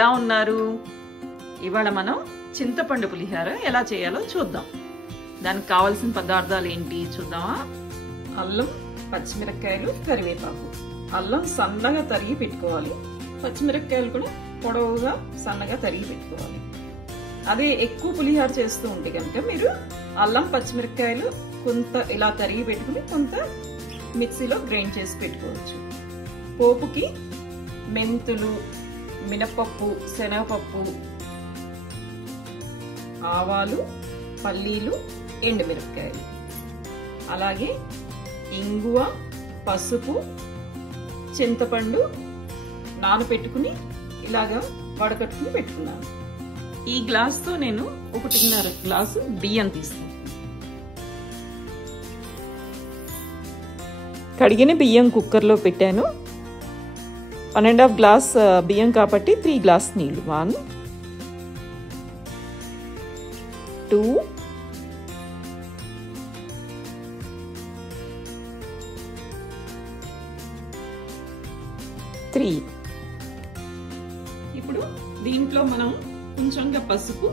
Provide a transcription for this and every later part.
ఎలా ఉన్నారు? ఇవాళ మనం చింతపండు పులిహోర ఎలా చేయాలో చూద్దాం. దానికి కావాల్సిన పదార్థాలు ఏంటి చూద్దామా? అల్లం, పచ్చిమిరపకాయలు, కరివేపాకు. అల్లం సన్నగా తరిగి పెట్టుకోవాలి. పచ్చిమిరపకాయలు కూడా పొడవుగా సన్నగా తరిగి పెట్టుకోవాలి. అదే ఎక్కువ పులిహోర చేస్తూ ఉంటే కనుక మీరు అల్లం, పచ్చిమిరపకాయలు కొంత ఇలా తరిగి పెట్టుకుని కొంత మిక్సీలో గ్రైండ్ చేసి పెట్టుకోవచ్చు. పోపుకి మెంతులు, మినపప్పు, శనగపప్పు, ఆవాలు, పల్లీలు, ఎండుమిరపకాయలు, అలాగే ఇంగువ, పసుపు, చింతపండు నానబెట్టుకుని ఇలాగా వడకట్టుకుని పెట్టుకున్నాను. ఈ గ్లాస్తో నేను 1.5 గ్లాసు బియ్యం తీసుకున్నాను. కడిగిన బియ్యం కుక్కర్లో పెట్టాను. 1.5 గ్లాస్ బియ్యం కాబట్టి 3 గ్లాస్ నీళ్ళు. 1 2 3. ఇప్పుడు దీంట్లో మనం కొంచెంగా పసుపు,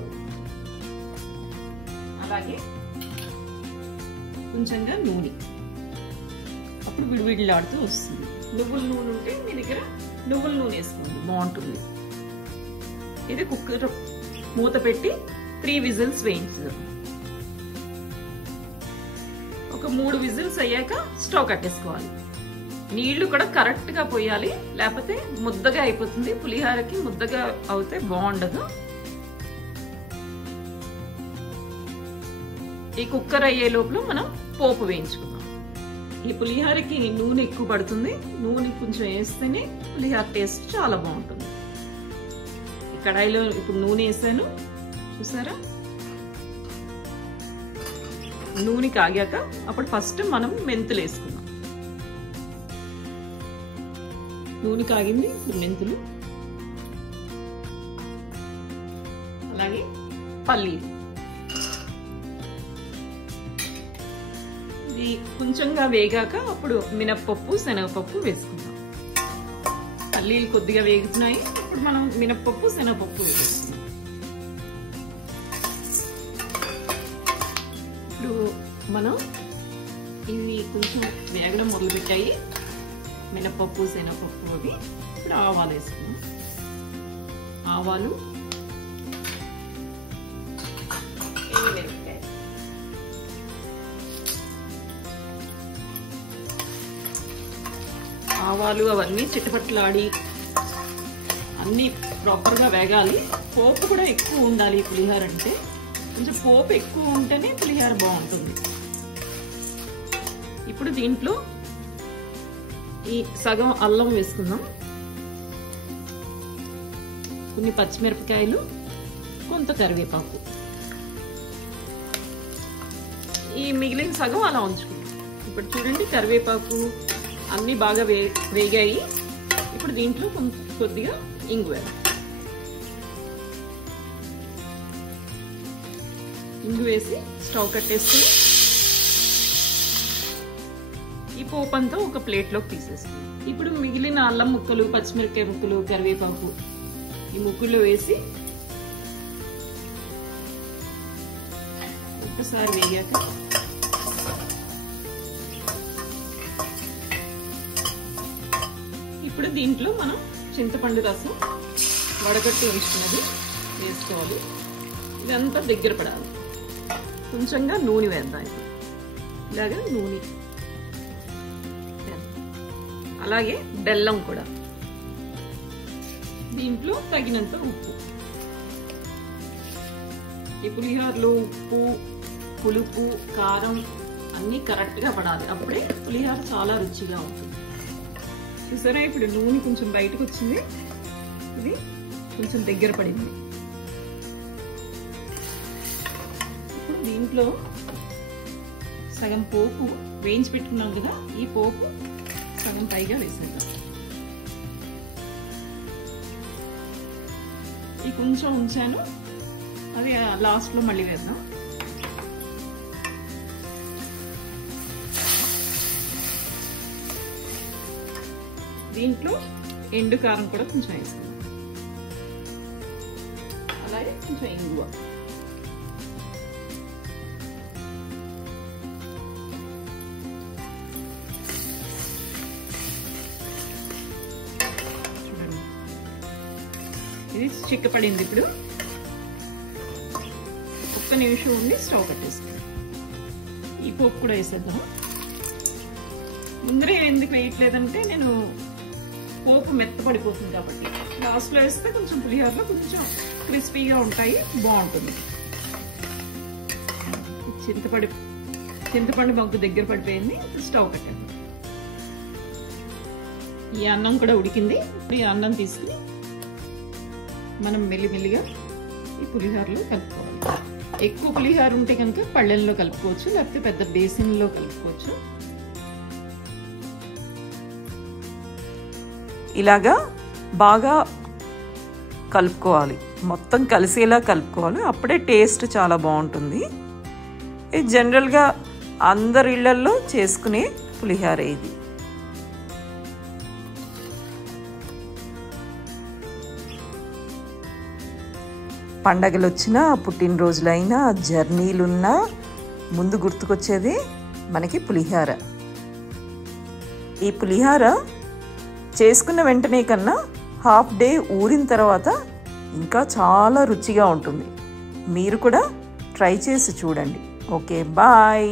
అలాగే కొంచెంగా నూనె, అప్పుడు విడివిడిలాడుతూ వస్తుంది. నువ్వుల నూనె ఉంటే మీ దగ్గర నువ్వుల నూనె వేసుకోండి, బాగుంటుంది. ఇది కుక్కర్ మూత పెట్టి 3 విజిల్స్ వేయించాం. ఒక 3 విజిల్స్ అయ్యాక స్టవ్ కట్టేసుకోవాలి. నీళ్లు కూడా కరెక్ట్ గా పోయాలి, లేకపోతే ముద్దగా అయిపోతుంది. పులిహోరకి ముద్దగా అవుతే బాగుండదు. ఈ కుక్కర్ అయ్యే లోపల మనం పోపు వేయించుకుందాం. ఈ పులిహోరకి నూనె ఎక్కువ పడుతుంది. నూనె కొంచెం వేస్తేనే పులిహోర టేస్ట్ చాలా బాగుంటుంది. ఈ కడాయిలో ఇప్పుడు నూనె వేసాను, చూసారా? నూనె కాగాక అప్పుడు ఫస్ట్ మనం మెంతులు వేసుకుందాం. నూనె కాగింది, ఇప్పుడు మెంతులు, అలాగే పల్లీలు. ఇది కొంచెంగా వేగాక అప్పుడు మినప్పప్పు, శనగపప్పు వేసుకుందాం. పల్లీలు కొద్దిగా వేగుతున్నాయి, ఇప్పుడు మనం మినప్పప్పు, శనగపప్పు వేసుకుందాం. ఇప్పుడు మనం ఇవి కొంచెం వేగడం మొదలుపెట్టాయి, మినపప్పు, శనగపప్పు. అవి ఇప్పుడు ఆవాలు వేసుకున్నాం. ఆవాలు, ఎండుమిరపకాయ, ఆవాలు అవన్నీ చిటపట్లాడి అన్నీ ప్రాపర్గా వేగాలి. పోపు కూడా ఎక్కువ ఉండాలి. పులిహోర అంటే కొంచెం పోపు ఎక్కువ ఉంటేనే పులిహోర బాగుంటుంది. ఇప్పుడు దీంట్లో ఈ సగం అల్లం వేసుకుందాం, కొన్ని పచ్చిమిరపకాయలు, కొంత కరివేపాకు. ఈ మిగిలిన సగం అలా ఉంచుకుందాం. ఇప్పుడు చూడండి, కరివేపాకు అన్ని బాగా వేగాయి. ఇప్పుడు దీంట్లో కొద్దిగా ఇంగు వేద్దాం. ఇంగు వేసి స్టవ్ కట్టేసుకుని ఈ పోపు అంతా ఒక ప్లేట్లోకి తీసేసుకుందాం. ఇప్పుడు మిగిలిన అల్లం ముక్కలు, పచ్చిమిరపకాయ ముక్కలు, కరివేపాకు ఈ ముక్కల్లో వేసి ఒక్కసారి వేయాక ఇప్పుడు దీంట్లో మనం చింతపండు రసం వడగట్టి ఉంచుకున్నది వేసుకోవాలి. ఇదంతా దగ్గర పడాలి. కొంచెంగా నూనె వేద్దాం. ఇలాగా నూనె, అలాగే బెల్లం కూడా, దీంట్లో తగినంత ఉప్పు. ఈ పులిహోరలో ఉప్పు, పులుపు, కారం అన్నీ కరెక్ట్గా పడాలి. అప్పుడే పులిహోర చాలా రుచిగా ఉంటుంది. చూసారా, ఇప్పుడు నూనె కొంచెం బయటకు వచ్చింది, ఇది కొంచెం దగ్గర పడింది. ఇప్పుడు దీంట్లో సగం పోపు వేయించి పెట్టుకున్నాం కదా, ఈ పోపు సగం పైగా వేసేద్దాం. ఈ కొంచెం ఉంచాను, అది లాస్ట్ లో మళ్ళీ వేద్దాం. దీంట్లో ఎండు కారం కూడా కొంచెం వేసుకుందాం. కొంచెం ఇంగువ, చూడండి ఇది చిక్కపడింది. ఇప్పుడు ఒక్క నిమిషం ఉండి స్టవ్ కట్టేస్తాం. ఈ పోపు కూడా వేసేద్దాం. ముందరే ఎందుకు వేయట్లేదంటే నేను పోపు మెత్తపడిపోతుంది కాబట్టి, లాస్ట్లో వేస్తే కొంచెం పులిహోరలో కొంచెం క్రిస్పీగా ఉంటాయి, బాగుంటుంది. చింతపండు మగ్గు దగ్గర పడిపోయింది. స్టవ్ కట్టాను. ఈ అన్నం కూడా ఉడికింది. ఈ అన్నం తీసుకుని మనం మెల్లిమెల్లిగా ఈ పులిహోరలో కలుపుకోవాలి. ఎక్కువ పులిహోర ఉంటే కనుక పళ్ళెల్లో కలుపుకోవచ్చు, లేకపోతే పెద్ద బేసిన్లో కలుపుకోవచ్చు. ఇలాగా బాగా కలుపుకోవాలి, మొత్తం కలిసేలా కలుపుకోవాలి. అప్పుడే టేస్ట్ చాలా బాగుంటుంది. ఇది జనరల్గా అందరి ఇళ్లల్లో చేసుకునే పులిహోర ఇది. పండగలు వచ్చినా, పుట్టినరోజులైనా, జర్నీలున్నా ముందు గుర్తుకొచ్చేది మనకి పులిహోర. ఈ పులిహోర చేసుకున్న వెంటనే కన్నా హాఫ్ డే ఊరిన తర్వాత ఇంకా చాలా రుచిగా ఉంటుంది. మీరు కూడా ట్రై చేసి చూడండి. Okay, bye.